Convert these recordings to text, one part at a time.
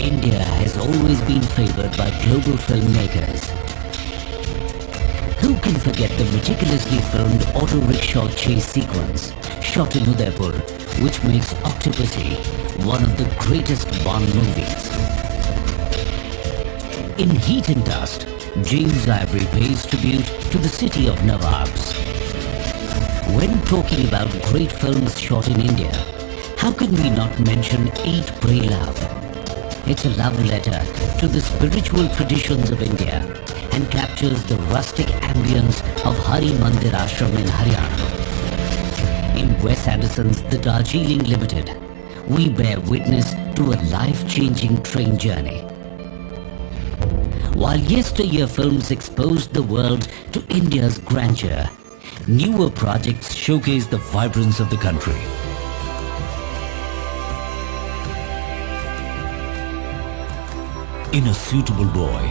India has always been favored by global filmmakers. Who can forget the meticulously filmed auto rickshaw chase sequence shot in Udaipur, which makes Octopussy one of the greatest Bond movies? In Heat and Dust, James Ivory pays tribute to the city of Nawabs. When talking about great films shot in India, how can we not mention Eat, Pray, Love? It's a love letter to the spiritual traditions of India and captures the rustic ambience of Hari Mandir Ashram in Haryana. In Wes Anderson's The Darjeeling Limited, we bear witness to a life-changing train journey. While yesteryear films exposed the world to India's grandeur, newer projects showcase the vibrance of the country. In A Suitable Boy,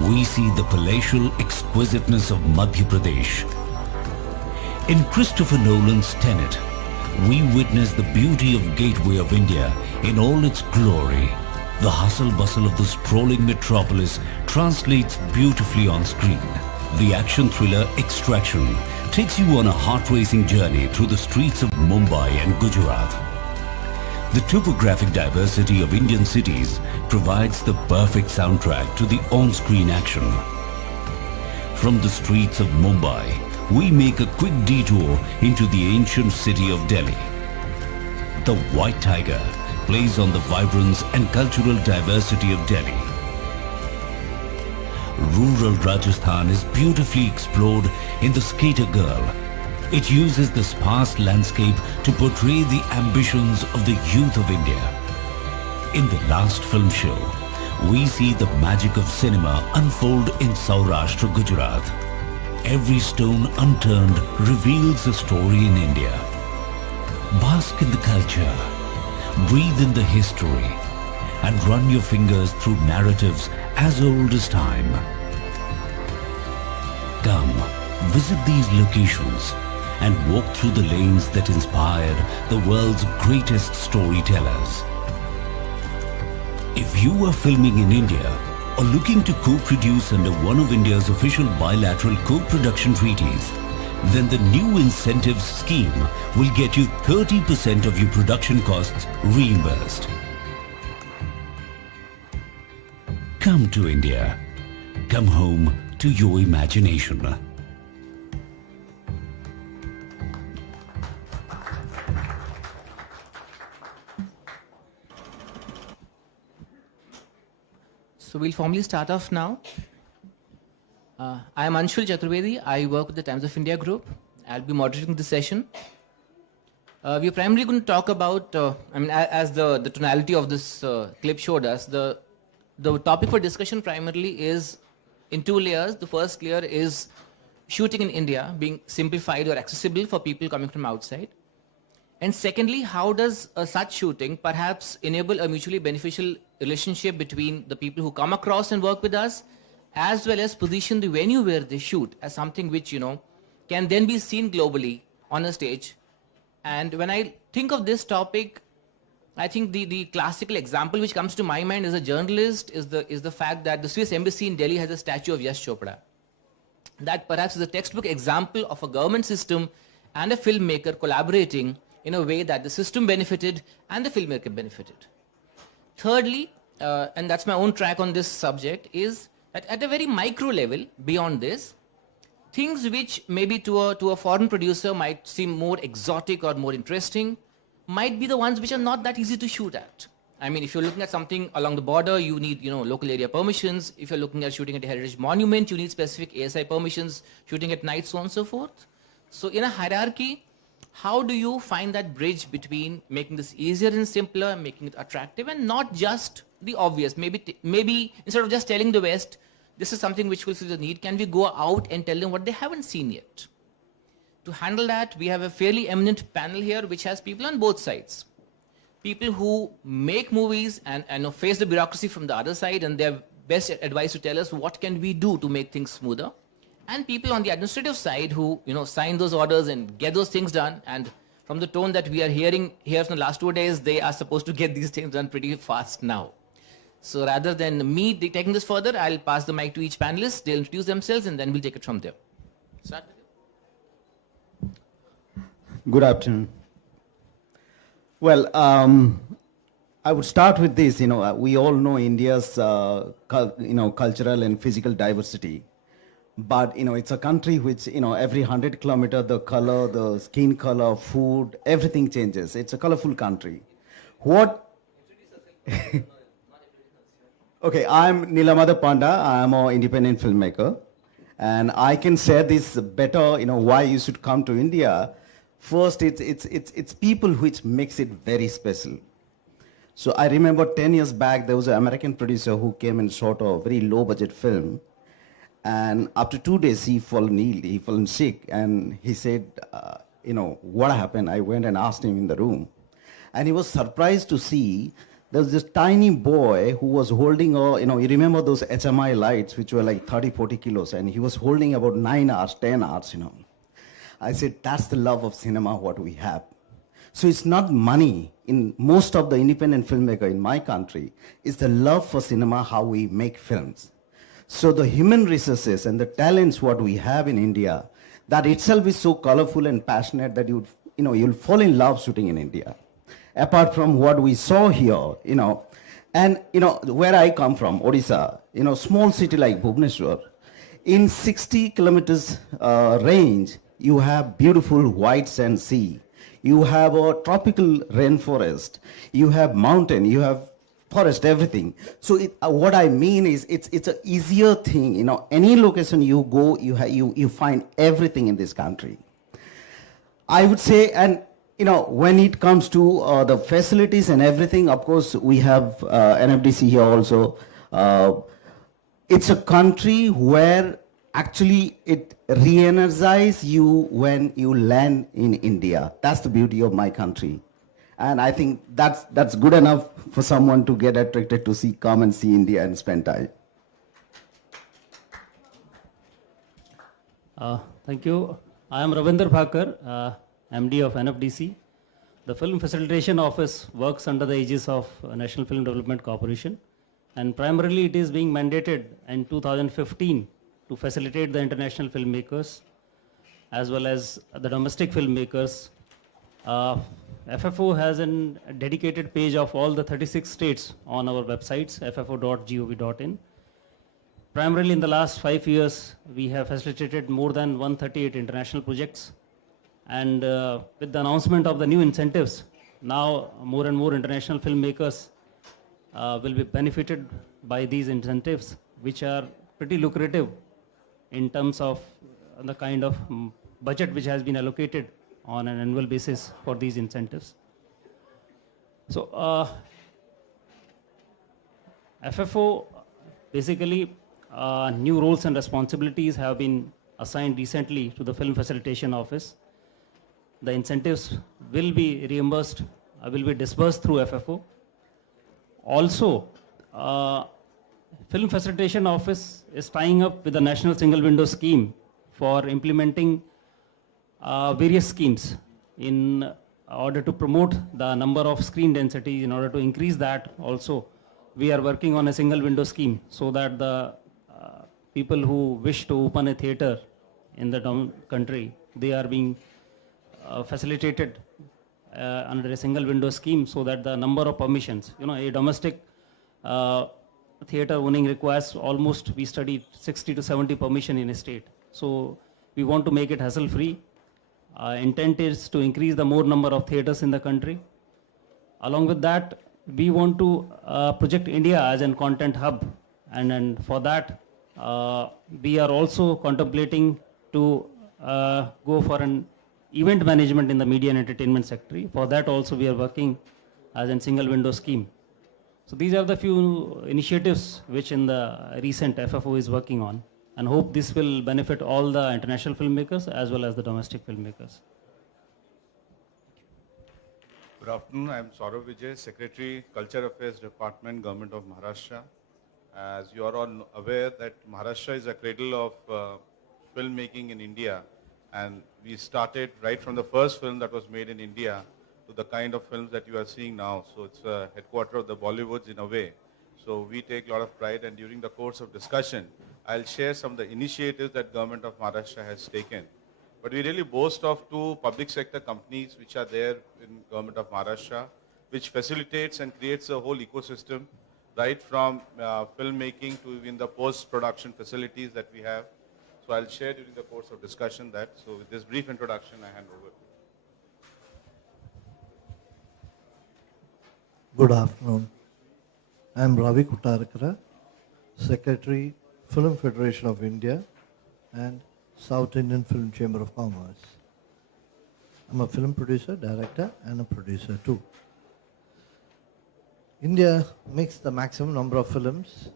we see the palatial exquisiteness of Madhya Pradesh. In Christopher Nolan's Tenet, we witness the beauty of Gateway of India in all its glory. The hustle-bustle of the sprawling metropolis translates beautifully on screen. The action thriller Extraction takes you on a heart-racing journey through the streets of Mumbai and Gujarat. The topographic diversity of Indian cities provides the perfect soundtrack to the on-screen action. From the streets of Mumbai, we make a quick detour into the ancient city of Delhi. The White Tiger plays on the vibrance and cultural diversity of Delhi. Rural Rajasthan is beautifully explored in The Skater Girl. It uses the sparse landscape to portray the ambitions of the youth of India. In The Last Film Show, we see the magic of cinema unfold in Saurashtra, Gujarat. Every stone unturned reveals a story in India. Bask in the culture, breathe in the history, and run your fingers through narratives as old as time. Come, visit these locations and walk through the lanes that inspired the world's greatest storytellers. If you are filming in India or looking to co-produce under one of India's official bilateral co-production treaties, then the new incentives scheme will get you 30% of your production costs reimbursed. Come to India. Come home to your imagination. So we'll formally start off now. I am Untitled Chapter. I work with the Times of India group. I'll be moderating this session. We're primarily going to talk about, as the tonality of this clip showed us, the topic for discussion primarily is in two layers. The first layer is shooting in India being simplified or accessible for people coming from outside. And secondly, how does such shooting perhaps enable a mutually beneficial relationship between the people who come across and work with us, as well as position the venue where they shoot as something which, can then be seen globally on a stage. And when I think of this topic, I think the classical example which comes to my mind as a journalist is the fact that the Swiss embassy in Delhi has a statue of Yash Chopra. That perhaps is a textbook example of a government system and a filmmaker collaborating in a way that the system benefited and the filmmaker benefited. Thirdly, and that's my own track on this subject, is that at a very micro level, beyond this, things which maybe to a foreign producer might seem more exotic or more interesting might be the ones which are not that easy to shoot at. I mean, if you're looking at something along the border, you need, local area permissions. If you're looking at shooting at a heritage monument, you need specific ASI permissions, shooting at night, so on and so forth. So in a hierarchy, how do you find that bridge between making this easier and simpler, making it attractive, and not just the obvious? Maybe instead of just telling the West, this is something which fulfills the need, can we go out and tell them what they haven't seen yet? To handle that, we have a fairly eminent panel here which has people on both sides. People who make movies and face the bureaucracy from the other side, and they're best advised to tell us what can we do to make things smoother. And people on the administrative side who sign those orders and get those things done. And from the tone that we are hearing here from the last 2 days, they are supposed to get these things done pretty fast now. So rather than me taking this further, I'll pass the mic to each panelist. They'll introduce themselves and then we'll take it from there. Start with you. Good afternoon. Well, I would start with this. We all know India's, cultural and physical diversity. But, it's a country which, every 100 kilometers, the color, the skin color, food, everything changes. It's a colorful country. Okay, I'm Nilamada Panda. I'm an independent filmmaker. And I can say this better, why you should come to India. First, it's people which makes it very special. So I remember 10 years back, there was an American producer who came and shot a very low budget film. And after 2 days, he fell sick. And he said, what happened? I went and asked him in the room. And he was surprised to see there was this tiny boy who was holding you remember those HMI lights, which were like 30, 40 kilos. And he was holding about 9 hours, 10 hours, I said, that's the love of cinema, what we have. So it's not money. In most of the independent filmmaker in my country, it's the love for cinema, how we make films. So the human resources and the talents what we have in India, that itself is so colorful and passionate that you'll fall in love shooting in India. Apart from what we saw here, and where I come from, Odisha, small city like Bhubaneswar, in 60 kilometers range, you have beautiful white sand sea. You have a tropical rainforest. You have mountain. You have forest, everything. So what I mean is, it's an easier thing. Any location you go, you find everything in this country. I would say, and when it comes to the facilities and everything, of course, we have NFDC here also. It's a country where actually it re-energizes you when you land in India. That's the beauty of my country. And I think that's good enough for someone to get attracted to come and see India and spend time. Thank you. I am Ravinder Bhakar, MD of NFDC. The Film Facilitation Office works under the aegis of National Film Development Corporation, and primarily it is being mandated in 2015 to facilitate the international filmmakers as well as the domestic filmmakers. FFO has a dedicated page of all the 36 states on our websites, ffo.gov.in. Primarily in the last 5 years, we have facilitated more than 138 international projects. And with the announcement of the new incentives, now more and more international filmmakers will be benefited by these incentives, which are pretty lucrative in terms of the kind of budget which has been allocated on an annual basis for these incentives. So FFO, basically new roles and responsibilities have been assigned recently to the Film Facilitation Office. The incentives will be reimbursed, will be disbursed through FFO. Also, Film Facilitation Office is tying up with the National Single Window Scheme for implementing various schemes in order to promote the number of screen density. In order to increase that also, we are working on a single window scheme so that the people who wish to open a theater in the country, they are being facilitated under a single window scheme so that the number of permissions, a domestic theater owning requires almost, we studied 60 to 70 permission in a state. So we want to make it hassle free. Intent is to increase the more number of theaters in the country. Along with that, we want to project India as a content hub. And for that, we are also contemplating to go for an event management in the media and entertainment sector. For that also we are working as a single window scheme. So these are the few initiatives which in the recent FFO is working on, and hope this will benefit all the international filmmakers as well as the domestic filmmakers. Good afternoon, I am Saurav Vijay, Secretary, Culture Affairs Department, Government of Maharashtra. As you are all aware that Maharashtra is a cradle of filmmaking in India, and we started right from the first film that was made in India to the kind of films that you are seeing now. So it's a headquarter of the Bollywoods in a way. So we take a lot of pride, and during the course of discussion, I'll share some of the initiatives that government of Maharashtra has taken. But we really boast of two public sector companies which are there in government of Maharashtra, which facilitates and creates a whole ecosystem, right from filmmaking to even the post-production facilities that we have. So I'll share during the course of discussion that. So with this brief introduction, I hand over. Good afternoon. I am Ravi Kutarakara, Secretary, Film Federation of India and South Indian Film Chamber of Commerce. I'm a film producer, director and a producer too. India makes the maximum number of films,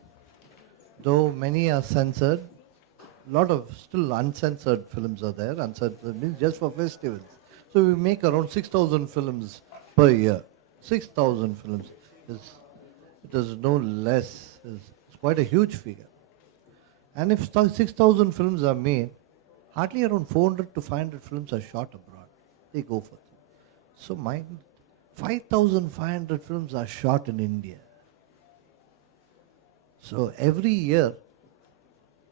though many are censored. A lot of still uncensored films are there. Uncensored means just for festivals. So we make around 6,000 films per year. 6,000 films. It is no less. It's quite a huge figure. And if 6,000 films are made, hardly around 400 to 500 films are shot abroad. They go for them. So 5,500 films are shot in India. So every year,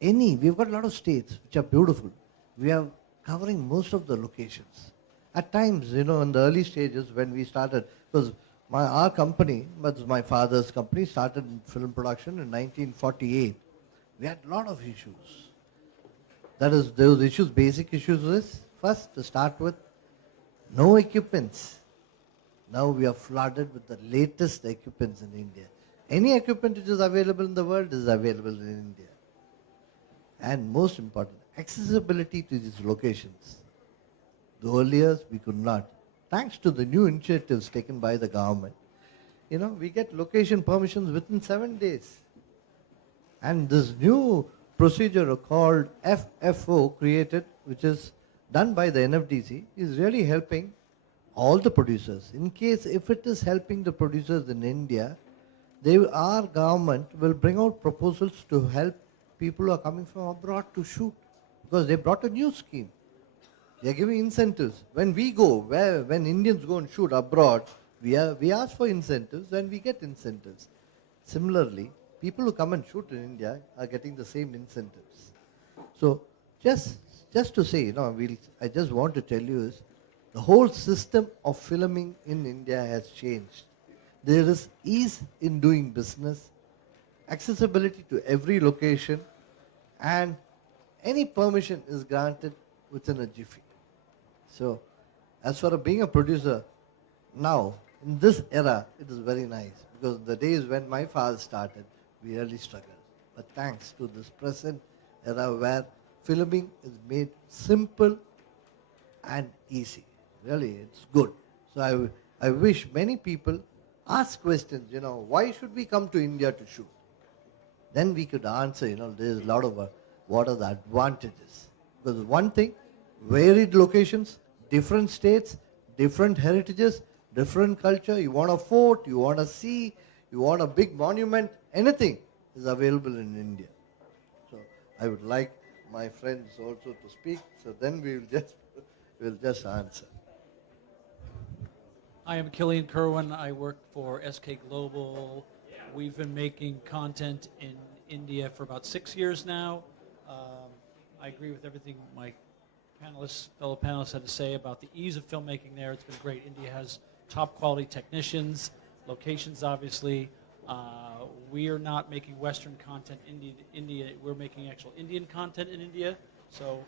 we've got a lot of states which are beautiful. We are covering most of the locations. At times, in the early stages when we started, because our company, but my father's company, started film production in 1948. We had a lot of issues. That is, those issues, basic issues is, first to start with, no equipments. Now we are flooded with the latest equipments in India. Any equipment which is available in the world is available in India. And most important, accessibility to these locations. The earlier we could not. Thanks to the new initiatives taken by the government, we get location permissions within 7 days. And this new procedure called FFO created, which is done by the NFDC, is really helping all the producers. In case if it is helping the producers in India, our government will bring out proposals to help people who are coming from abroad to shoot, because they brought a new scheme. They are giving incentives. When we go, when Indians go and shoot abroad, we ask for incentives and we get incentives. Similarly, people who come and shoot in India are getting the same incentives. So just to say, I just want to tell you is, the whole system of filming in India has changed. There is ease in doing business, accessibility to every location, and any permission is granted within a jiffy. So, as for being a producer, now, in this era, it is very nice, because the days when my father started, we really struggled. But thanks to this present era where filming is made simple and easy. Really, it's good. So I wish many people ask questions, why should we come to India to shoot? Then we could answer, there's a lot of what are the advantages. Because one thing, varied locations, different states, different heritages, different culture. You want a fort, you want a sea, you want a big monument, anything is available in India. So I would like my friends also to speak, so then we'll just answer. I am Killian Kerwin. I work for SK Global. We've been making content in India for about 6 years now. I agree with everything my fellow panelists had to say about the ease of filmmaking there. It's been great. India has top quality technicians, locations obviously. We are not making Western content in India. We're making actual Indian content in India. So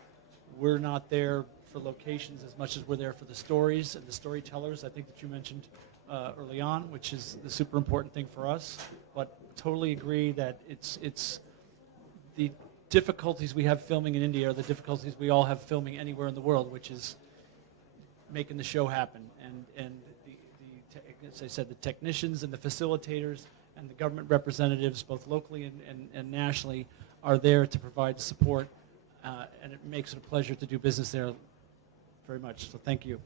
we're not there for locations as much as we're there for the stories and the storytellers. I think that you mentioned early on, which is the super important thing for us. But totally agree that it's the difficulties we have filming in India are the difficulties we all have filming anywhere in the world, which is making the show happen. And as I said, the technicians and the facilitators and the government representatives, both locally and nationally, are there to provide support, and it makes it a pleasure to do business there very much. So thank you.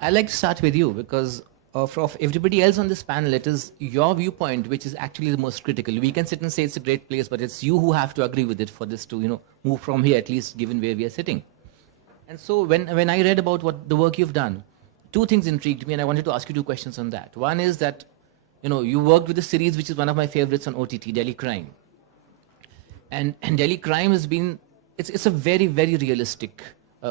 I'd like to start with you, because of everybody else on this panel, it is your viewpoint which is actually the most critical. We can sit and say it's a great place, but it's you who have to agree with it for this to move from here, at least given where we are sitting. And so when I read about what the work you've done, two things intrigued me, and I wanted to ask you two questions on that. One is that you worked with a series which is one of my favorites on OTT, Delhi Crime. And Delhi Crime has been, it's a very, very realistic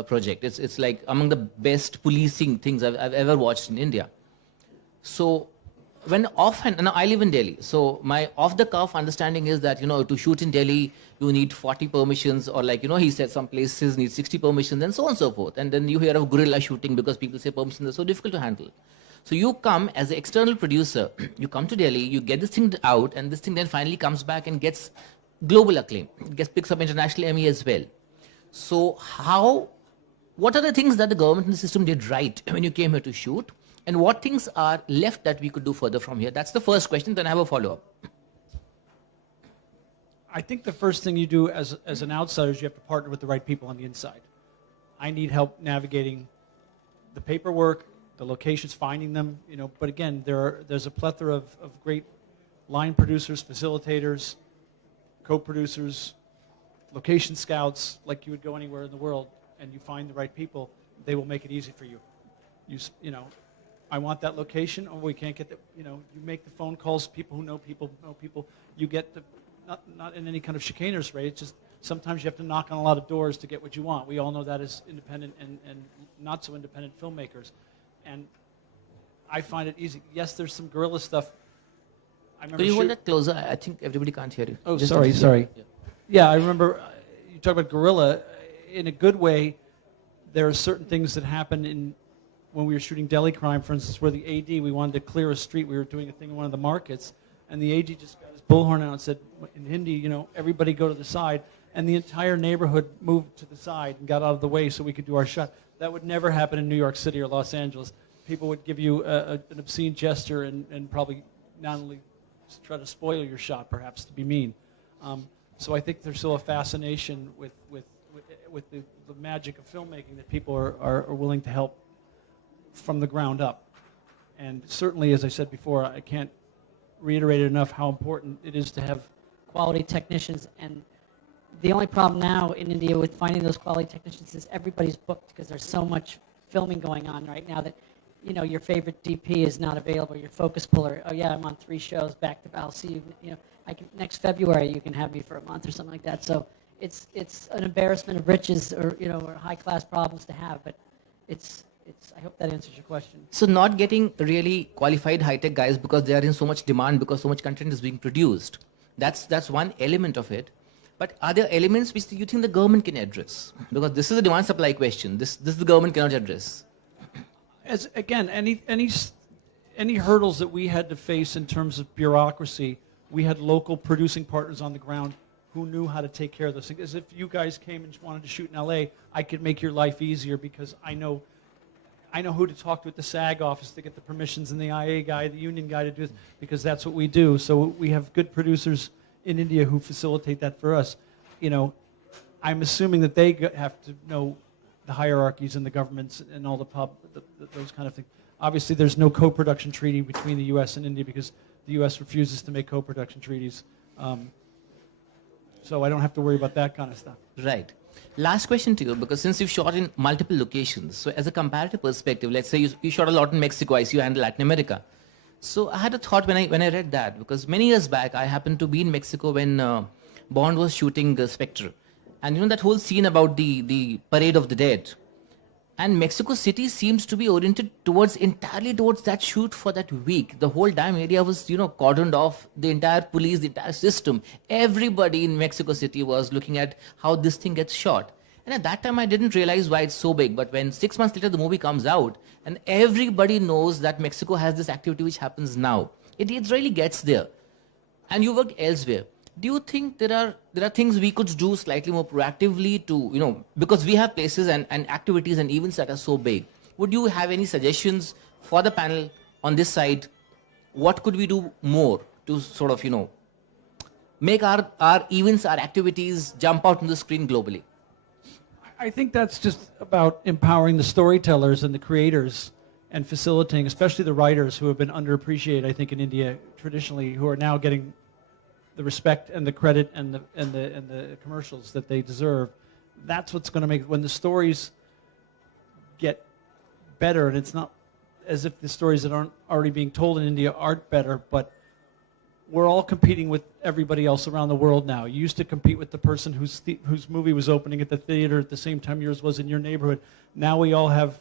project. It's like among the best policing things I've ever watched in India. So when offhand, now I live in Delhi, so my off-the-cuff understanding is that, to shoot in Delhi, you need 40 permissions, or like, he said some places need 60 permissions, and so on and so forth. And then you hear of guerrilla shooting because people say permissions are so difficult to handle. So you come as an external producer, you come to Delhi, you get this thing out, and this thing then finally comes back and gets global acclaim. It picks up international Emmy as well. So what are the things that the government and the system did right when you came here to shoot? And what things are left that we could do further from here? That's the first question, then I have a follow-up. I think the first thing you do as an outsider is you have to partner with the right people on the inside. I need help navigating the paperwork, the locations, finding them, but again, there's a plethora of great line producers, facilitators, co-producers, location scouts, like you would go anywhere in the world, and you find the right people, they will make it easy for you. I want that location, or we can't get that, you make the phone calls, people who know people, you get not in any kind of chicaner's way, it's just sometimes you have to knock on a lot of doors to get what you want. We all know that as independent and not so independent filmmakers. And I find it easy. Yes, there's some guerrilla stuff. Could you hold that closer? I think everybody can't hear you. Oh, sorry. Yeah, I remember you talk about guerrilla. In a good way, there are certain things that happen when we were shooting Delhi Crime, for instance, where the AD, we wanted to clear a street. We were doing a thing in one of the markets, and the AD just got his bullhorn out and said, in Hindi, everybody go to the side. And the entire neighborhood moved to the side and got out of the way so we could do our shot. That would never happen in New York City or Los Angeles. People would give you an obscene gesture and probably not only try to spoil your shot, perhaps, to be mean. So I think there's still a fascination with the magic of filmmaking that people are willing to help from the ground up. And certainly, as I said before, I can't reiterate enough how important it is to have quality technicians. And the only problem now in India with finding those quality technicians is everybody's booked because there's so much filming going on right now that, your favorite DP is not available, your focus puller, oh yeah, I'm on 3 shows back to back, I'll see you, next February you can have me for a month or something like that. So it's an embarrassment of riches or high-class problems to have, but I hope that answers your question. So not getting really qualified high-tech guys because they are in so much demand, because so much content is being produced. That's one element of it. But are there elements which you think the government can address? Because this is a demand-supply question. This the government cannot address. As again, any hurdles that we had to face in terms of bureaucracy, we had local producing partners on the ground who knew how to take care of those things. As if you guys came and wanted to shoot in LA, I could make your life easier because I know who to talk to at the SAG office to get the permissions, and the IA guy, the union guy to do this, because that's what we do. So we have good producers in India who facilitate that for us. I'm assuming that they have to know the hierarchies and the governments and all those kind of things. Obviously, there's no co-production treaty between the U.S. and India because the U.S. refuses to make co-production treaties. So I don't have to worry about that kind of stuff. Right. Last question to you, because since you've shot in multiple locations, so as a comparative perspective, let's say you shot a lot in Mexico, I see you handle Latin America. So I had a thought when I read that, because many years back I happened to be in Mexico when Bond was shooting Spectre. And that whole scene about the parade of the dead. And Mexico City seems to be oriented entirely towards that shoot for that week. The whole damn area was, cordoned off, the entire police, the entire system. Everybody in Mexico City was looking at how this thing gets shot. And at that time, I didn't realize why it's so big. But when 6 months later, the movie comes out, and everybody knows that Mexico has this activity which happens now. It really gets there. And you work elsewhere. Do you think there are things we could do slightly more proactively to, because we have places and activities and events that are so big? Would you have any suggestions for the panel on this side? What could we do more to sort of, make our events, our activities jump out on the screen globally? I think that's just about empowering the storytellers and the creators and facilitating, especially the writers who have been underappreciated, I think, in India traditionally, who are now getting the respect and the credit and the commercials that they deserve. That's what's going to make, when the stories get better, and it's not as if the stories that aren't already being told in India aren't better, but we're all competing with everybody else around the world now. You used to compete with the person whose movie was opening at the theater at the same time yours was in your neighborhood. Now we all have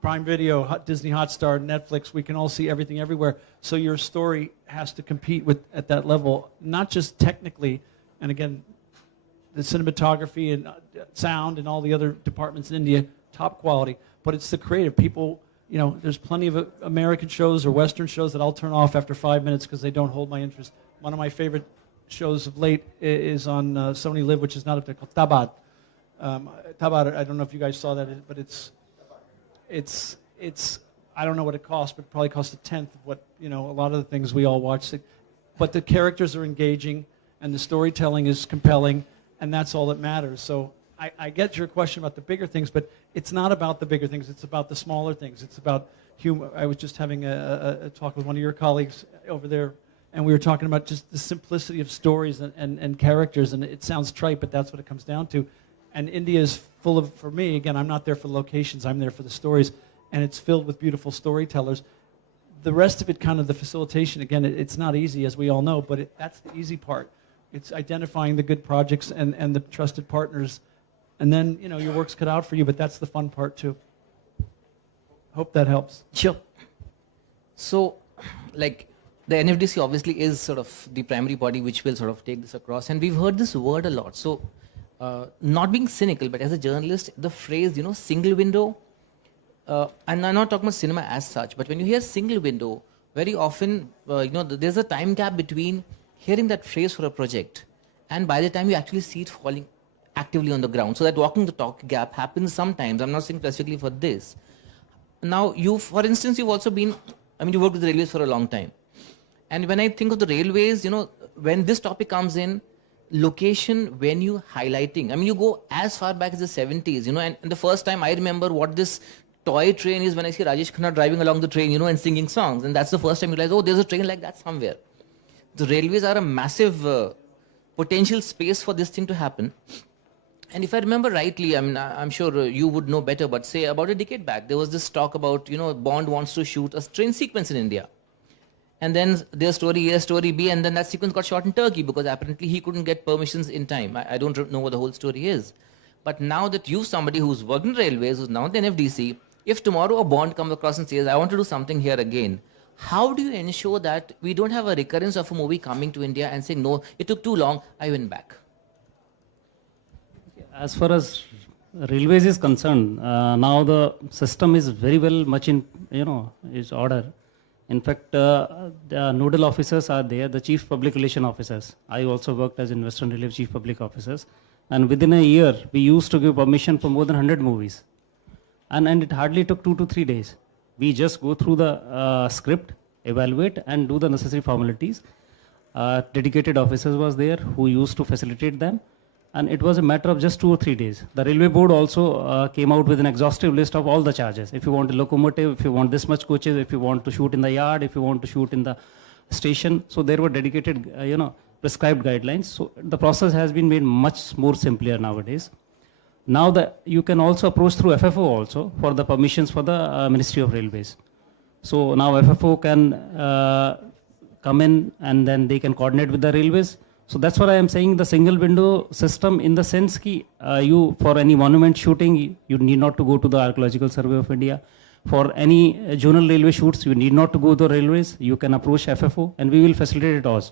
Prime Video, Disney Hotstar, Netflix. We can all see everything everywhere. So your story has to compete with at that level, not just technically, and again, the cinematography and sound and all the other departments in India, top quality, but it's the creative people. You know, there's plenty of American shows or Western shows that I'll turn off after 5 minutes because they don't hold my interest. One of my favorite shows of late is on Sony Live, which is not up there, called Tabad. Tabad, I don't know if you guys saw that, but it's I don't know what it costs, but it probably costs a tenth of what, you know, a lot of the things we all watch. But the characters are engaging and the storytelling is compelling, and that's all that matters. So I get your question about the bigger things, but it's not about the bigger things. It's about the smaller things. It's about humor. I was just having a talk with one of your colleagues over there, and we were talking about just the simplicity of stories and characters, and it sounds trite, but that's what it comes down to. And India is full of, for me, again, I'm not there for locations, I'm there for the stories, and it's filled with beautiful storytellers. The rest of it, kind of the facilitation, again, it's not easy, as we all know, but that's the easy part. It's identifying the good projects and the trusted partners. And then, you know, your work's cut out for you, but that's the fun part too. Hope that helps. Sure. So, like, the NFDC obviously is sort of the primary body which will sort of take this across. And we've heard this word a lot. So, not being cynical, but as a journalist, the phrase, you know, single window, and I'm not talking about cinema as such, but when you hear single window, very often, you know, there's a time gap between hearing that phrase for a project and by the time you actually see it falling actively on the ground. So that walking the talk gap happens sometimes. I'm not saying specifically for this. Now, you, for instance, you've also been, I mean, you worked with the railways for a long time. And when I think of the railways, you know, when this topic comes in, location, venue, highlighting. I mean, you go as far back as the 70s, you know, and the first time I remember what this toy train is when I see Rajesh Khanna driving along the train, you know, and singing songs. And that's the first time you realize, oh, there's a train like that somewhere. The railways are a massive potential space for this thing to happen. And if I remember rightly, I mean, I'm sure you would know better, but say about a decade back, there was this talk about, you know, Bond wants to shoot a train sequence in India. And then there's story A, story B, and then that sequence got shot in Turkey because apparently he couldn't get permissions in time. I don't know what the whole story is. But now that you've somebody who's worked in railways, who's now in the NFDC, if tomorrow a Bond comes across and says, I want to do something here again, how do you ensure that we don't have a recurrence of a movie coming to India and saying, no, it took too long, I went back? As far as railways is concerned, now the system is very well much in, you know, is order. In fact, the nodal officers are there, the chief public relation officers. I also worked as in Western Railway chief public officers. And within a year, we used to give permission for more than 100 movies. And it hardly took 2 to 3 days. We just go through the script, evaluate, and do the necessary formalities. Dedicated officers was there who used to facilitate them. And it was a matter of just 2 or 3 days. The railway board also came out with an exhaustive list of all the charges. If you want a locomotive, if you want this much coaches, if you want to shoot in the yard, if you want to shoot in the station. So there were dedicated, you know, prescribed guidelines. So the process has been made much more simpler nowadays. Now that you can also approach through FFO also for the permissions for the Ministry of Railways. So now FFO can come in and then they can coordinate with the railways. So that's what I am saying, the single window system in the sense that you, for any monument shooting, you need not to go to the Archaeological Survey of India. For any journal railway shoots, you need not to go to the railways. You can approach FFO and we will facilitate it all.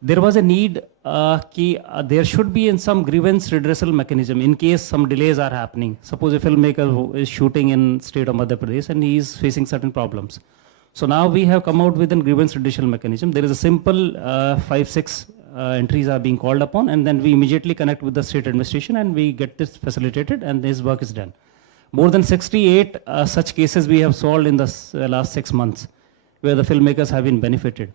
There was a need there should be in some grievance redressal mechanism in case some delays are happening. Suppose a filmmaker is shooting in state of Madhya Pradesh and he is facing certain problems. So now we have come out with a grievance redressal mechanism. There is a simple 5-6 entries are being called upon, and then we immediately connect with the state administration and we get this facilitated and this work is done. More than 68 such cases we have solved in the last 6 months where the filmmakers have been benefited.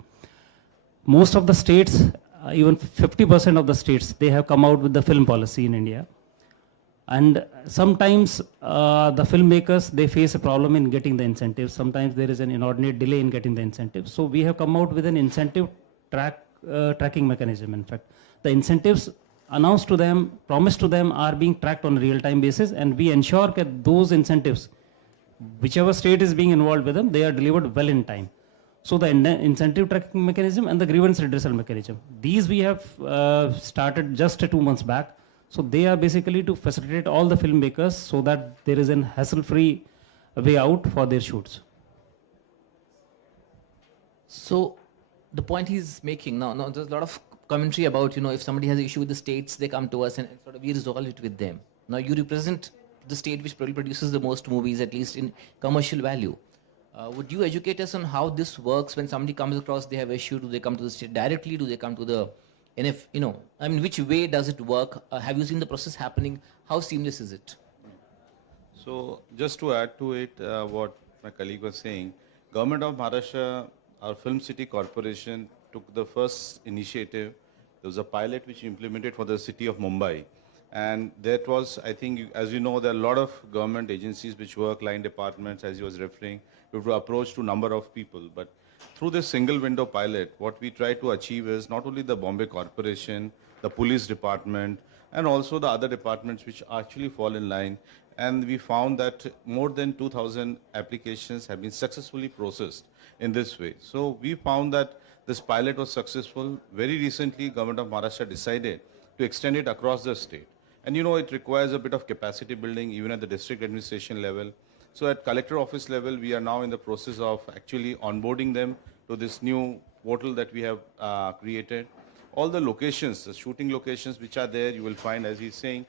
Most of the states, even 50% of the states, they have come out with the film policy in India. And sometimes the filmmakers, they face a problem in getting the incentives. Sometimes there is an inordinate delay in getting the incentives. So we have come out with an incentive tracking mechanism. In fact, the incentives announced to them, promised to them are being tracked on a real-time basis, and we ensure that those incentives whichever state is being involved with them, they are delivered well in time. So the incentive tracking mechanism and the grievance redressal mechanism, these we have started just 2 months back. So they are basically to facilitate all the filmmakers so that there is an hassle-free way out for their shoots. So the point he's making now, there's a lot of commentary about, if somebody has an issue with the states, they come to us and sort of we resolve it with them. Now you represent the state which probably produces the most movies, at least in commercial value. Would you educate us on how this works when somebody comes across, they have an issue? Do they come to the state directly? Do they come to the NF? Which way does it work? Have you seen the process happening? How seamless is it? So just to add to it, what my colleague was saying, Government of Maharashtra, our Film City Corporation took the first initiative. There was a pilot which we implemented for the city of Mumbai. And that was, I think, as you know, there are a lot of government agencies which work, line departments, as you was referring. You have to approach to number of people. But through this single window pilot, what we try to achieve is not only the Bombay Corporation, the police department, and also the other departments which actually fall in line. And we found that more than 2,000 applications have been successfully processed in this way. So we found that this pilot was successful. Very recently, Government of Maharashtra decided to extend it across the state. And it requires a bit of capacity building even at the district administration level. So at collector office level, we are now in the process of actually onboarding them to this new portal that we have created. All the locations, the shooting locations which are there, you will find, as he's saying,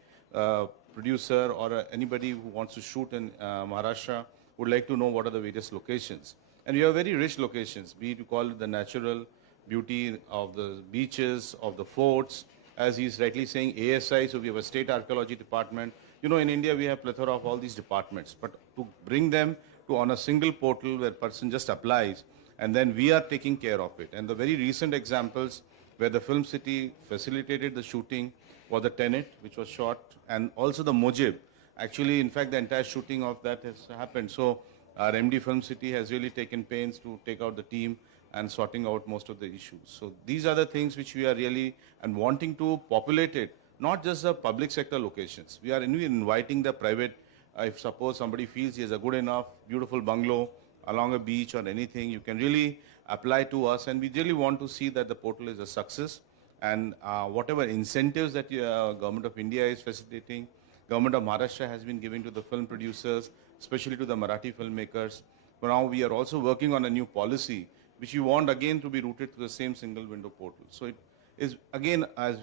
producer or anybody who wants to shoot in Maharashtra would like to know what are the various locations. And we have very rich locations, be it you call it the natural beauty of the beaches, of the forts, as he's rightly saying, ASI, so we have a state archaeology department. In India we have plethora of all these departments, but to bring them to on a single portal where person just applies, and then we are taking care of it. And the very recent examples where the Film City facilitated the shooting was the Tenet, which was shot, and also the Mujib. Actually, in fact, the entire shooting of that has happened. So our MD Film City has really taken pains to take out the team and sorting out most of the issues. So these are the things which we are really and wanting to populate it, not just the public sector locations. We are inviting the private, if suppose somebody feels he has a good enough, beautiful bungalow along a beach or anything, you can really apply to us, and we really want to see that the portal is a success. And whatever incentives that Government of India is facilitating, Government of Maharashtra has been giving to the film producers, especially to the Marathi filmmakers. But now we are also working on a new policy, which we want again to be rooted to the same single window portal. So it is, again, as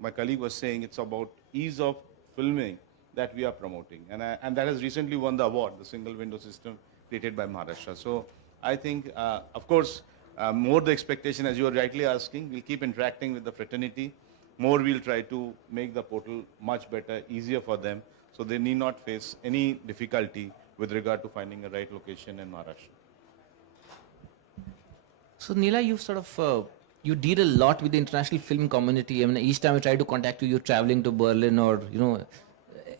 my colleague was saying, it's about ease of filming that we are promoting. And that has recently won the award, the single window system created by Maharashtra. So I think, of course, more the expectation, as you are rightly asking, we'll keep interacting with the fraternity. More we'll try to make the portal much better, easier for them, so they need not face any difficulty with regard to finding a right location in Maharashtra. So Neela, you've sort of, you deal a lot with the international film community. Each time I try to contact you, you're traveling to Berlin or,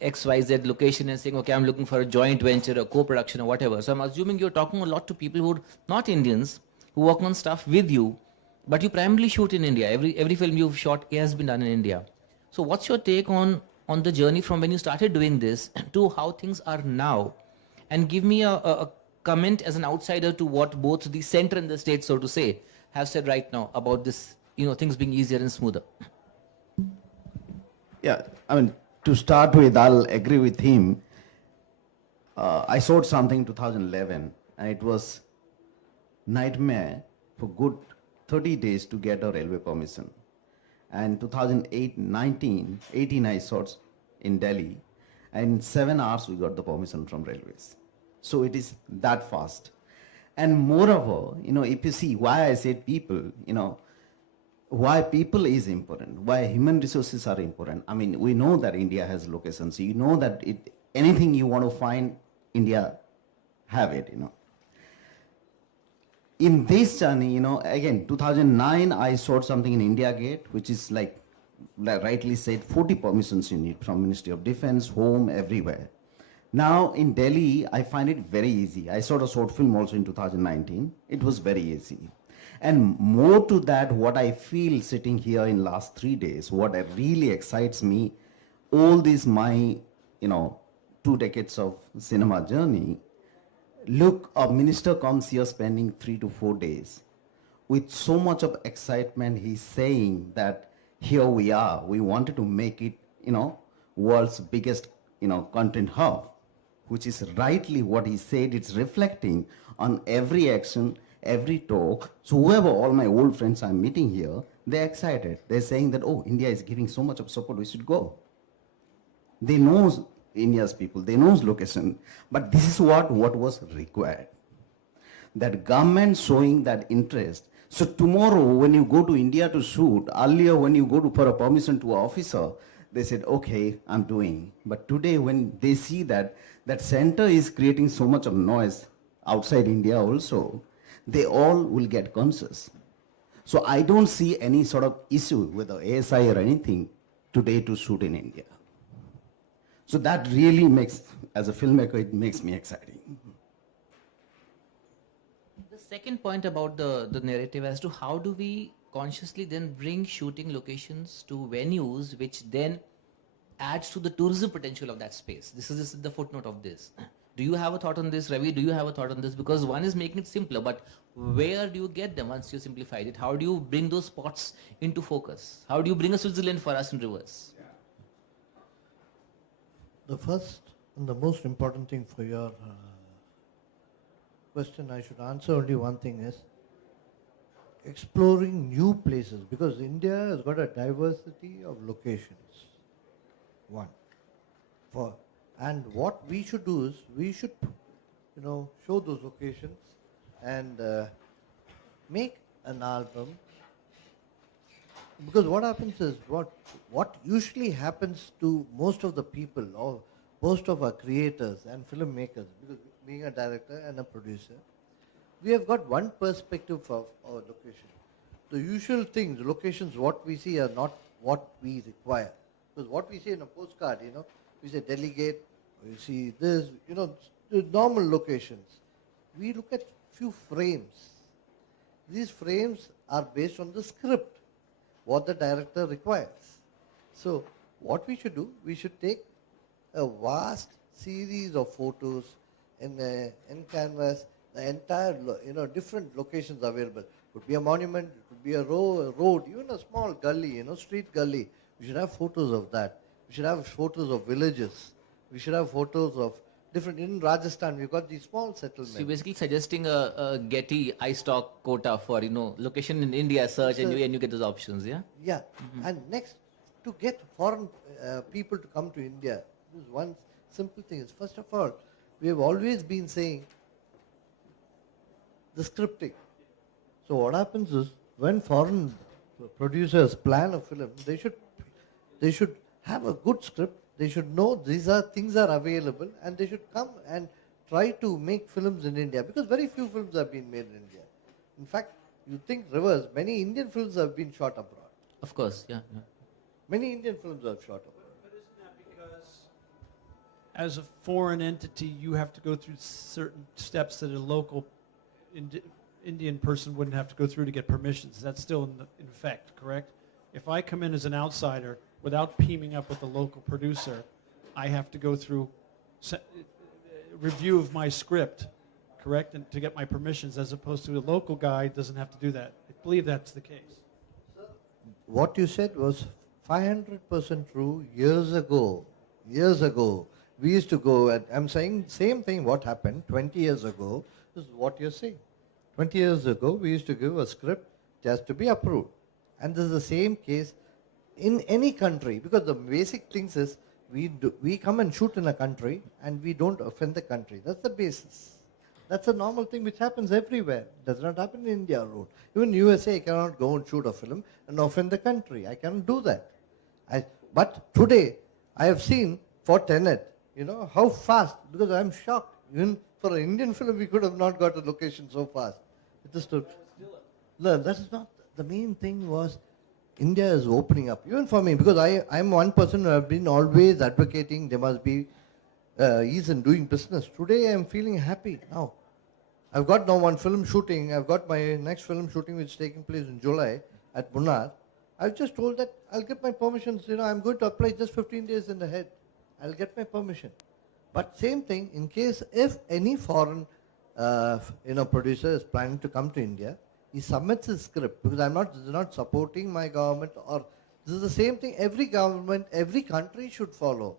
XYZ location and saying, okay, I'm looking for a joint venture, a co-production or whatever. So I'm assuming you're talking a lot to people who are not Indians, who work on stuff with you, but you primarily shoot in India. Every film you've shot has been done in India. So what's your take on the journey from when you started doing this to how things are now? And give me a comment as an outsider to what both the center and the state, so to say, have said right now about this, things being easier and smoother. Yeah, to start with, I'll agree with him. I shot something in 2011, and it was nightmare for good 30 days to get a railway permission. And 2018 I shot in Delhi, and in 7 hours we got the permission from railways. So it is that fast. And moreover, if you see why I said people, why people is important, why human resources are important. We know that India has locations. You know that anything you want to find, India have it, In this journey, again, 2009, I shot something in India Gate, which is like rightly said, 40 permissions you need from Ministry of Defense, Home, everywhere. Now in Delhi, I find it very easy. I shot a short film also in 2019. It was very easy. And more to that, what I feel sitting here in last 3 days, what really excites me, all this my, 2 decades of cinema journey, look, a minister comes here spending 3 to 4 days. With so much of excitement, he's saying that here we are. We wanted to make it, world's biggest, content hub, which is rightly what he said. It's reflecting on every action, every talk. So whoever, all my old friends I'm meeting here, they're excited. They're saying that, oh, India is giving so much of support, we should go. They know India's people, they know location, but this is what was required. That government showing that interest. So tomorrow when you go to India to shoot, earlier when you go for a permission to an officer, they said, okay, I'm doing. But today when they see that center is creating so much of noise outside India also, they all will get conscious. So I don't see any sort of issue with the ASI or anything today to shoot in India. So that really makes, as a filmmaker, it makes me exciting. The second point about the narrative as to how do we consciously then bring shooting locations to venues which then adds to the tourism potential of that space. This is the footnote of this. Do you have a thought on this, Ravi? Do you have a thought on this? Because one is making it simpler, but where do you get them once you simplified it? How do you bring those spots into focus? How do you bring a Switzerland for us in reverse? The first and the most important thing for your question, I should answer only one thing, is exploring new places, because India has got a diversity of locations. One. And what we should do is we should, show those locations and make an album. Because what happens is, what usually happens to most of the people or most of our creators and filmmakers, because being a director and a producer, we have got one perspective of our location. The usual things, locations, what we see are not what we require. Because what we see in a postcard, we say delegate, we see this, the normal locations. We look at few frames. These frames are based on the script, what the director requires. So what we should do, we should take a vast series of photos in canvas, the entire, different locations available. It could be a monument, it could be a road, even a small gully, street gully. We should have photos of that. We should have photos of villages. We should have photos of different, in Rajasthan, we've got these small settlements. So you're basically suggesting a Getty iStock quota for, location in India search, and you get those options, yeah? Yeah. And next, to get foreign people to come to India, there's one simple thing is, first of all, we have always been saying the scripting. So what happens is, when foreign producers plan a film, they should have a good script. They should know things are available, and they should come and try to make films in India, because very few films have been made in India. In fact, you think reverse, many Indian films have been shot abroad. Of course, yeah. Many Indian films are shot abroad. But isn't that because as a foreign entity, you have to go through certain steps that a local Indian person wouldn't have to go through to get permissions? That's still in effect, correct? If I come in as an outsider without teaming up with the local producer, I have to go through review of my script, correct, and to get my permissions, as opposed to a local guy doesn't have to do that. I believe that's the case. What you said was 500% true years ago. Years ago, we used to go, and I'm saying same thing what happened 20 years ago is what you're saying. 20 years ago, we used to give a script just to be approved. And this is the same case in any country, because the basic things is we come and shoot in a country and we don't offend the country. That's the basis. That's a normal thing which happens everywhere. It does not happen in India alone. Even USA, I cannot go and shoot a film and offend the country. I cannot do that. But today, I have seen for Tenet, how fast, because I'm shocked. Even for an Indian film, we could have not got a location so fast. It is to, no, that is not, the main thing was India is opening up, even for me, because I'm one person who have been always advocating there must be ease in doing business. Today I'm feeling happy now. I've got now one film shooting. I've got my next film shooting which is taking place in July at Munnar. I've just told that I'll get my permissions. I'm going to apply just 15 days in ahead. I'll get my permission. But same thing, in case if any foreign producer is planning to come to India, he submits his script because I'm not supporting my government, or this is the same thing every government, every country should follow.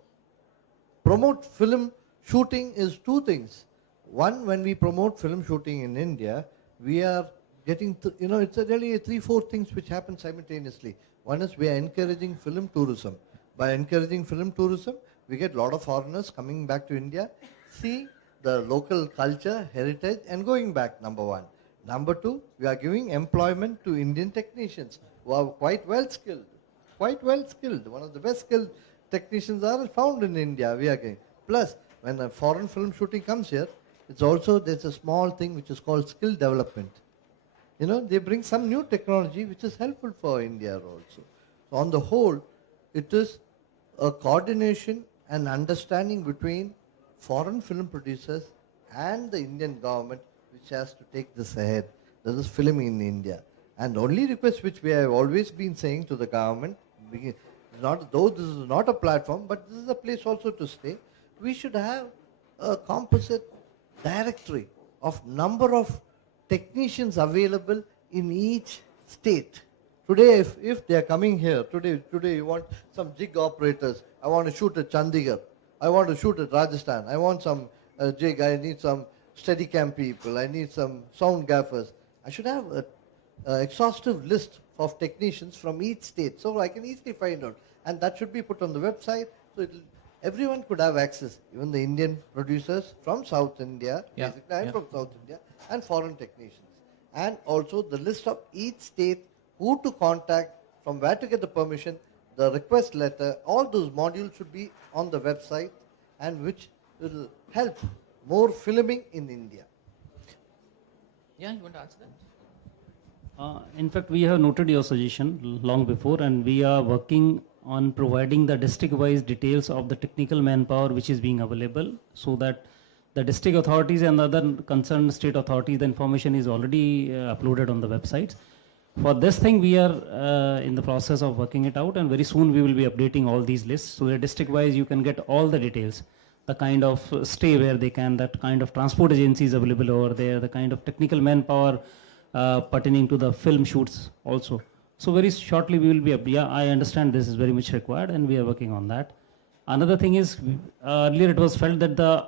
Promote film shooting is two things. One, when we promote film shooting in India, we are getting, it's really 3-4 things which happen simultaneously. One is we are encouraging film tourism. By encouraging film tourism, we get a lot of foreigners coming back to India, see the local culture, heritage, and going back, number one. Number two, we are giving employment to Indian technicians who are quite well skilled. One of the best skilled technicians are found in India. We are getting. Plus, when a foreign film shooting comes here, there's a small thing which is called skill development. They bring some new technology which is helpful for India also. So on the whole, it is a coordination and understanding between foreign film producers and the Indian government which has to take this ahead. That is filming in India. And the only request which we have always been saying to the government, though this is not a platform, but this is a place also to stay, we should have a composite directory of number of technicians available in each state. Today, if they are coming here, today you want some jig operators, I want to shoot at Chandigarh, I want to shoot at Rajasthan, I want some jig, I need some Steadicam people, I need some sound gaffers. I should have an exhaustive list of technicians from each state so I can easily find out. And that should be put on the website so everyone could have access, even the Indian producers from South India, basically I'm from South India, and foreign technicians. And also the list of each state, who to contact, from where to get the permission, the request letter, all those modules should be on the website, and which will help more filming in India. Yeah, you want to answer that? In fact, we have noted your suggestion long before, and we are working on providing the district-wise details of the technical manpower which is being available, so that the district authorities and other concerned state authorities, the information is already uploaded on the websites. For this thing, we are in the process of working it out, and very soon we will be updating all these lists. So that district-wise, you can get all the details, the kind of stay where they can, that kind of transport agencies available over there, the kind of technical manpower pertaining to the film shoots also. So very shortly we will be, I understand this is very much required, and we are working on that. Another thing is, earlier it was felt that the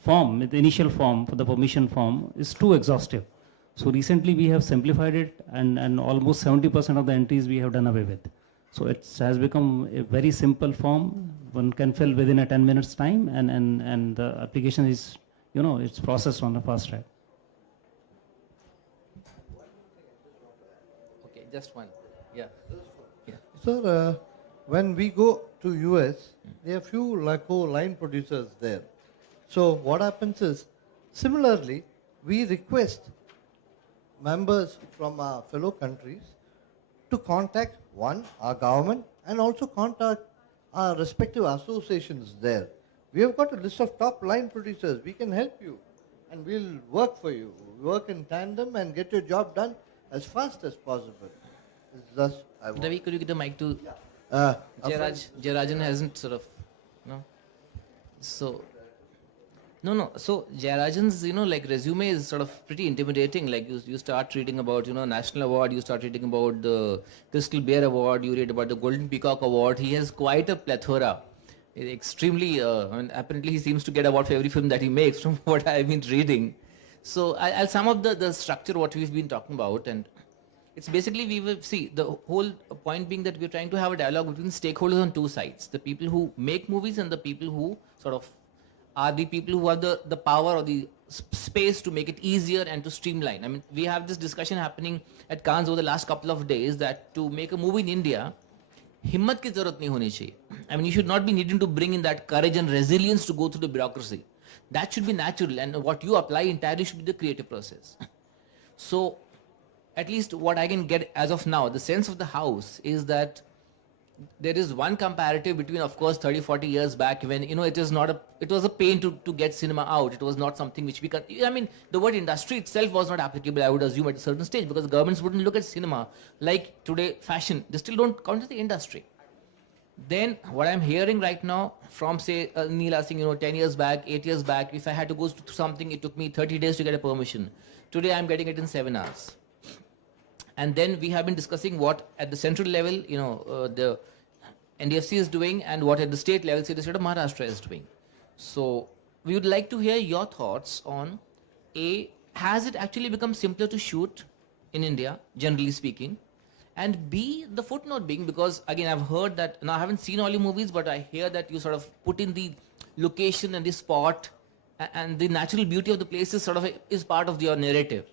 form, the initial form for the permission form is too exhaustive. So recently we have simplified it, and almost 70% of the entries we have done away with. So it has become a very simple form. One can fill within a 10 minutes time, and the application is, it's processed on a fast track. Okay, just one. Yeah. Sir, when we go to US, there are few line producers there. So what happens is, similarly, we request members from our fellow countries to contact our government, and also contact our respective associations there. We have got a list of top line producers. We can help you, and we'll work for you. Work in tandem and get your job done as fast as possible. Ravi, could you get the mic to Jayarajan hasn't sort of, So, So Jayarajan's, resume is sort of pretty intimidating. Like you start reading about, National Award, you start reading about the Crystal Bear Award, you read about the Golden Peacock Award. He has quite a plethora. Extremely, apparently he seems to get award for every film that he makes from what I've been reading. So I'll sum up the structure, what we've been talking about, and it's basically, we will see the whole point being that we're trying to have a dialogue between stakeholders on two sides, the people who make movies and the people who sort of are the people who have the power or the space to make it easier and to streamline. I mean, we have this discussion happening at Cannes over the last couple of days that to make a movie in India, himmat ki zarurat nahi honi chahiye. I mean, you should not be needing to bring in that courage and resilience to go through the bureaucracy. That should be natural, and what you apply entirely should be the creative process. So, at least what I can get as of now, the sense of the house is that there is one comparative between, of course, 30-40 years back when, it was a pain to get cinema out. It was not something which the word industry itself was not applicable, I would assume, at a certain stage, because governments wouldn't look at cinema like today fashion. They still don't count as the industry. Then what I'm hearing right now from say Neela Singh, 10 years back, 8 years back, if I had to go to something, it took me 30 days to get a permission. Today I'm getting it in 7 hours. And then we have been discussing what at the central level, the NDFC is doing and what at the state level, say the state of Maharashtra is doing. So we would like to hear your thoughts on A, has it actually become simpler to shoot in India, generally speaking? And B, the footnote being, because again, I've heard that, now I haven't seen all your movies, but I hear that you sort of put in the location and the spot and the natural beauty of the place is is part of your narrative.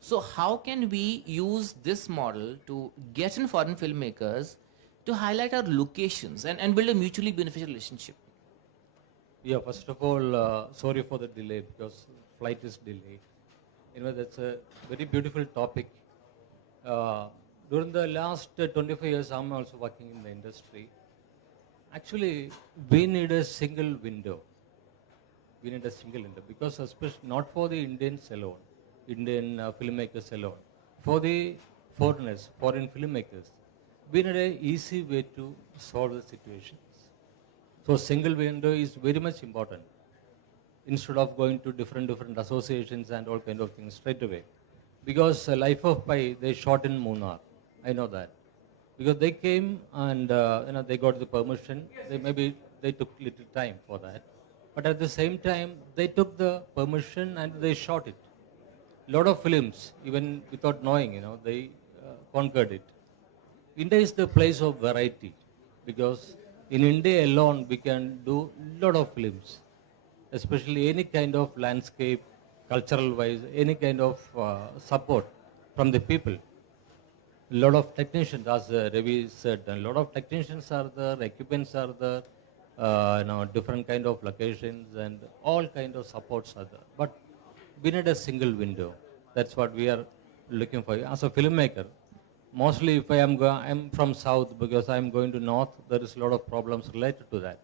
So how can we use this model to get in foreign filmmakers to highlight our locations and build a mutually beneficial relationship? Yeah, first of all, sorry for the delay because flight is delayed. That's a very beautiful topic. During the last 25 years, I'm also working in the industry. Actually, we need a single window. We need a single window because especially not for the Indians alone, Indian filmmakers alone, for the foreigners, foreign filmmakers, we need an easy way to solve the situations. So single window is very much important. Instead of going to different associations and all kind of things straight away. Because Life of Pi, they shot in Munnar. I know that. Because they came and they got the permission. They took little time for that. But at the same time, they took the permission and they shot it. Lot of films, even without knowing, they conquered it. India is the place of variety. Because in India alone, we can do lot of films. Especially any kind of landscape, cultural wise, any kind of support from the people. A lot of technicians, as Ravi said, a lot of technicians are there, equipments are there, different kind of locations and all kind of supports are there. But we need a single window. That's what we are looking for. As a filmmaker, mostly if I'm from South because I'm going to North, there is a lot of problems related to that.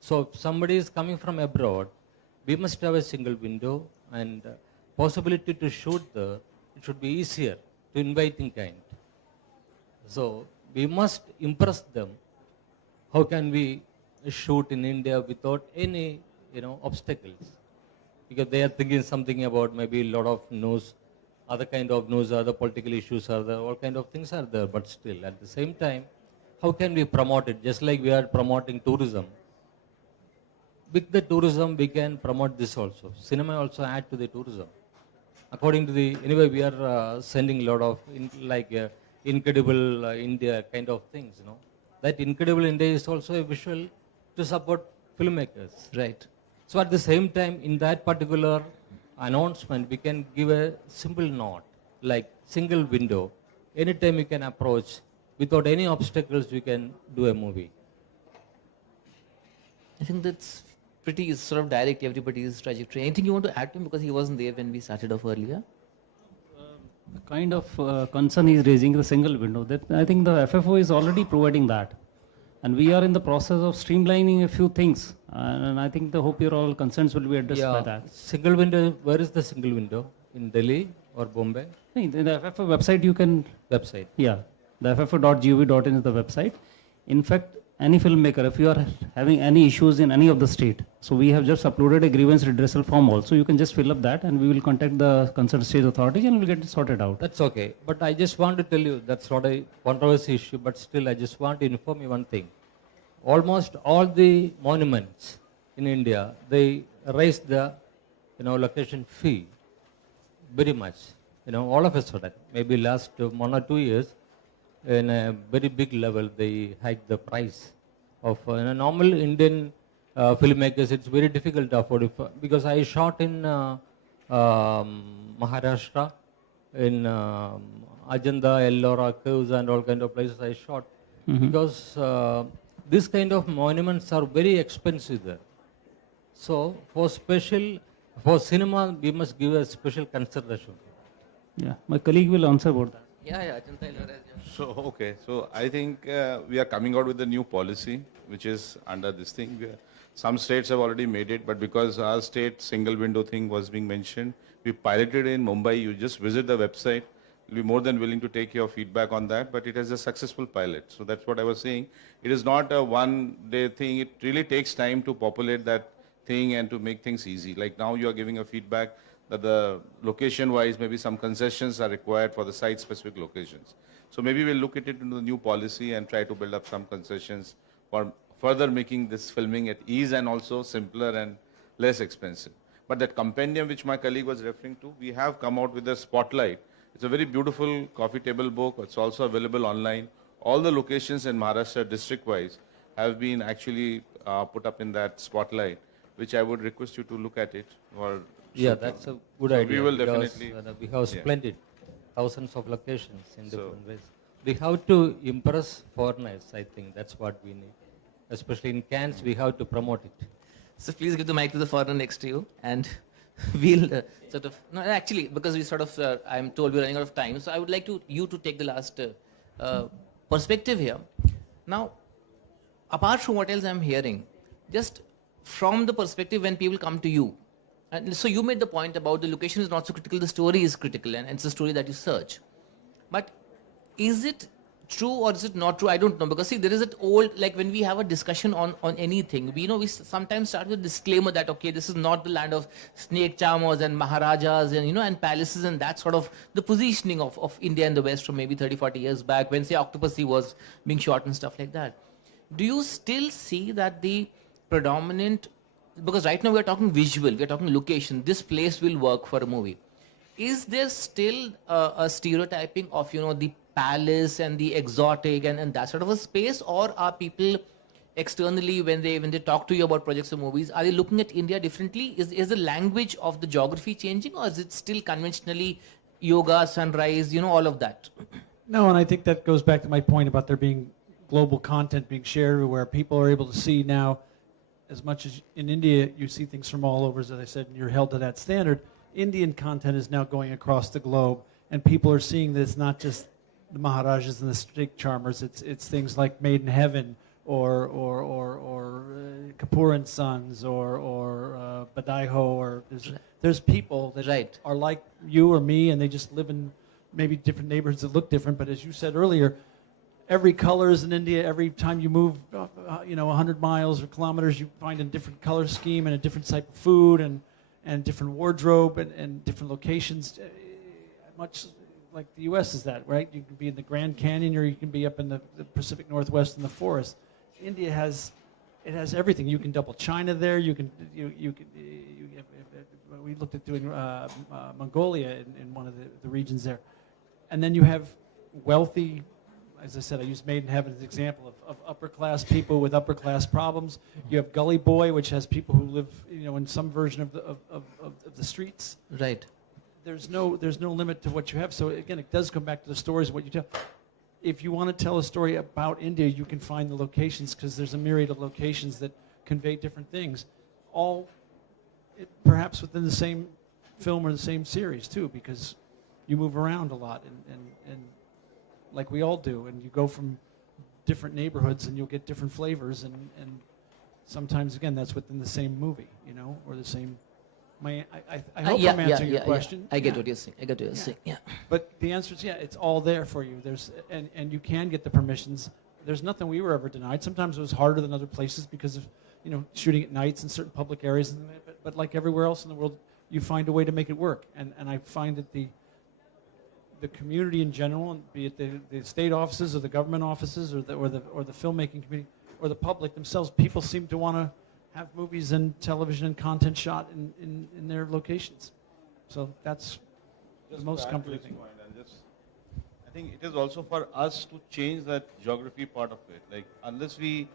So if somebody is coming from abroad, we must have a single window and possibility to shoot there. It should be easier to inviting kind. So we must impress them. How can we shoot in India without any, obstacles? Because they are thinking something about maybe a lot of news, other kind of news, other political issues are there, all kind of things are there. But still, at the same time, how can we promote it? Just like we are promoting tourism. With the tourism, we can promote this also. Cinema also add to the tourism. According to anyway, we are sending a lot of incredible India kind of things, That incredible India is also a visual to support filmmakers. Right. So at the same time, in that particular announcement, we can give a simple note, like single window. Anytime you can approach, without any obstacles, we can do a movie. I think that's pretty sort of direct everybody's trajectory. Anything you want to add to him because he wasn't there when we started off earlier? The kind of concern he's raising, the single window, that I think the FFO is already providing that. And we are in the process of streamlining a few things. And I think the hope your all concerns will be addressed by that. Single window, where is the single window? In Delhi or Bombay? In the FFO website you can... Website. Yeah, the ffo.gov.in is the website. In fact, any filmmaker, if you are having any issues in any of the state, so we have just uploaded a grievance redressal form also. You can just fill up that and we will contact the concerned state authorities and we'll get it sorted out. That's okay. But I just want to tell you, that's not a controversy issue, but still I just want to inform you one thing. Almost all the monuments in India, they raise the location fee very much. All of us for that. Maybe last 1 or 2 years, in a very big level, they hike the price of normal Indian filmmakers. It's very difficult to afford because I shot in Maharashtra, in Ajanta, Ellora caves, and all kind of places I shot because this kind of monuments are very expensive there. So for cinema, we must give a special consideration. Yeah, my colleague will answer about that. Yeah, Ajanta, Ellora. So I think we are coming out with a new policy, which is under this thing. Some states have already made it, but because our state single window thing was being mentioned, we piloted in Mumbai. You just visit the website. We'll be more than willing to take your feedback on that, but it is a successful pilot. So that's what I was saying. It is not a one-day thing. It really takes time to populate that thing and to make things easy. Like now you are giving a feedback that the location-wise, maybe some concessions are required for the site-specific locations. So maybe we'll look at it into the new policy and try to build up some concessions for further making this filming at ease and also simpler and less expensive. But that compendium which my colleague was referring to, we have come out with a spotlight. It's a very beautiful coffee table book. It's also available online. All the locations in Maharashtra district-wise have been actually put up in that spotlight, which I would request you to look at it. Or Yeah, that's a good So idea. we will because, definitely- we have yeah. splendid thousands of locations in So- different ways. We have to impress foreigners, I think. That's what we need. Especially in Cannes, we have to promote it. So please give the mic to the foreigner next to you, and we'll sort of no, actually, because we sort of I'm told we're running out of time, so I would like you to take the last perspective here. Now, apart from what else I'm hearing, just from the perspective when people come to you, and so you made the point about the location is not so critical, the story is critical, and it's a story that you search. But is it true or is it not true? I don't know, because see, there is that old, like when we have a discussion on anything, we sometimes start with a disclaimer that, okay, this is not the land of snake charmers and maharajas and, and palaces, and that's sort of the positioning of India and the West from maybe 30, 40 years back when, say, Octopussy was being shot and stuff like that. Do you still see that the predominant, because right now we're talking visual, we're talking location, this place will work for a movie. Is there still a stereotyping of, the palace and the exotic and that sort of a space, or are people externally when they talk to you about projects or movies, are they looking at India differently? Is the language of the geography changing, or is it still conventionally yoga, sunrise, all of that? No, and I think that goes back to my point about there being global content being shared everywhere. People are able to see now, as much as in India you see things from all over, as I said, and you're held to that standard. Indian content is now going across the globe, and people are seeing that it's not just the Maharajas and the snake charmers. It's things like Made in Heaven, or Kapoor and Sons, or Badaiho, or there's people that are like you or me, and they just live in maybe different neighborhoods that look different. But as you said earlier, every color is in India. Every time you move, 100 miles or kilometers, you find a different color scheme and a different type of food and different wardrobe and different locations. Much like the U.S. is that, right? You can be in the Grand Canyon, or you can be up in the Pacific Northwest in the forest. India has everything. You can double China there. We looked at doing Mongolia in one of the regions there, and then you have wealthy. As I said, I used Made in Heaven as an example of upper class people with upper class problems. You have Gully Boy, which has people who live, in some version of the streets. Right. There's no limit to what you have. So again, it does come back to the stories, what you tell. If you want to tell a story about India, you can find the locations, because there's a myriad of locations that convey different things, all perhaps within the same film or the same series too, because you move around a lot and like we all do, and you go from different neighborhoods and you'll get different flavors, and sometimes again that's within the same movie, or the same. I hope I'm answering your question. I get what you're saying. Yeah. But the answer is it's all there for you. And you can get the permissions. There's nothing we were ever denied. Sometimes it was harder than other places because of shooting at nights in certain public areas. But like everywhere else in the world, you find a way to make it work. And I find that the community in general, be it the state offices or the government offices or the filmmaking community or the public themselves, people seem to want to have movies and television and content shot in their locations. So that's the most comforting thing. I think it is also for us to change that geography part of it. Like, unless we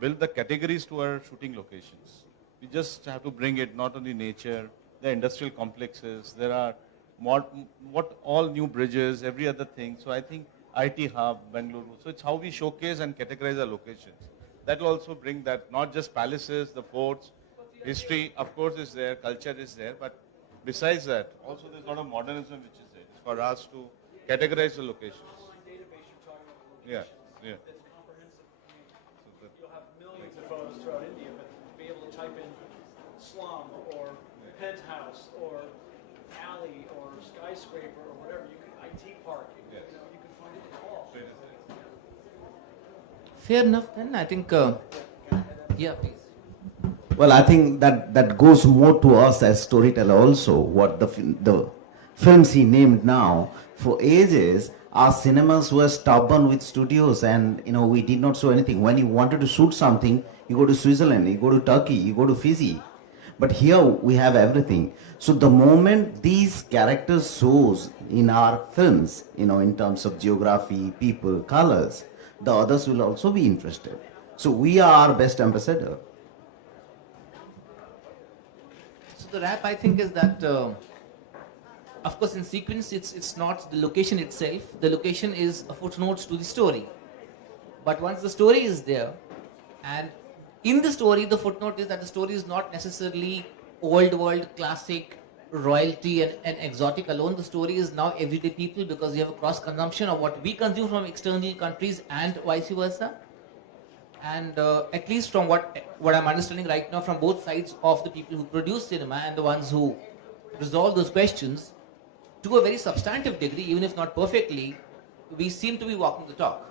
build the categories to our shooting locations, we just have to bring it, not only nature, the industrial complexes, there are all new bridges, every other thing. So I think IT hub, Bengaluru. So it's how we showcase and categorize our locations. That will also bring that, not just palaces, the forts, history, of course, is there, culture is there, but besides that, also there's a lot of modernism which is there. It's for us to categorize the locations. Yeah. It's comprehensive. You'll have millions of photos throughout India, but to be able to type in slum or penthouse or alley or skyscraper or whatever, Fair enough then. I think, yeah, please. Well, I think that goes more to us as storyteller also. What the films he named now, for ages, our cinemas were stubborn with studios, and we did not show anything. When you wanted to shoot something, you go to Switzerland, you go to Turkey, you go to Fiji. But here we have everything. So the moment these characters shows in our films, in terms of geography, people, colors, the others will also be interested. So we are our best ambassador. So the wrap, I think, is that, of course, in sequence, it's not the location itself. The location is a footnote to the story. But once the story is there, and in the story, the footnote is that the story is not necessarily old world, classic, royalty and exotic alone. The story is now everyday people, because you have a cross consumption of what we consume from external countries and vice versa. And at least from what I'm understanding right now from both sides of the people who produce cinema and the ones who resolve those questions, to a very substantive degree, even if not perfectly, we seem to be walking the talk.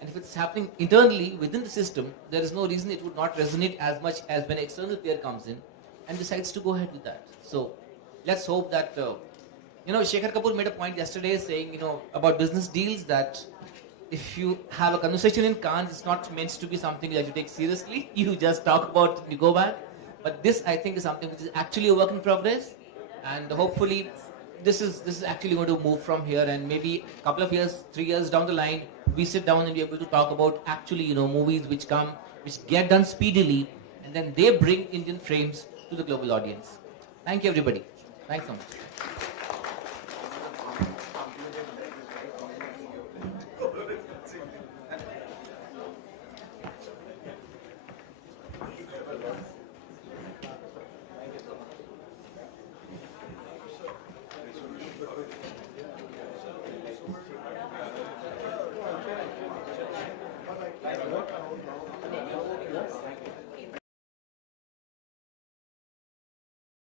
And if it's happening internally within the system, there is no reason it would not resonate as much as when an external player comes in and decides to go ahead with that. So let's hope that, Shekhar Kapoor made a point yesterday saying, about business deals, that if you have a conversation in Cannes, it's not meant to be something that you take seriously. You just talk about it and you go back. But this, I think, is something which is actually a work in progress. And hopefully, this is actually going to move from here. And maybe a couple of years, 3 years down the line, we sit down and be able to talk about actually, movies which get done speedily, and then they bring Indian frames to the global audience. Thank you, everybody. Thanks so much.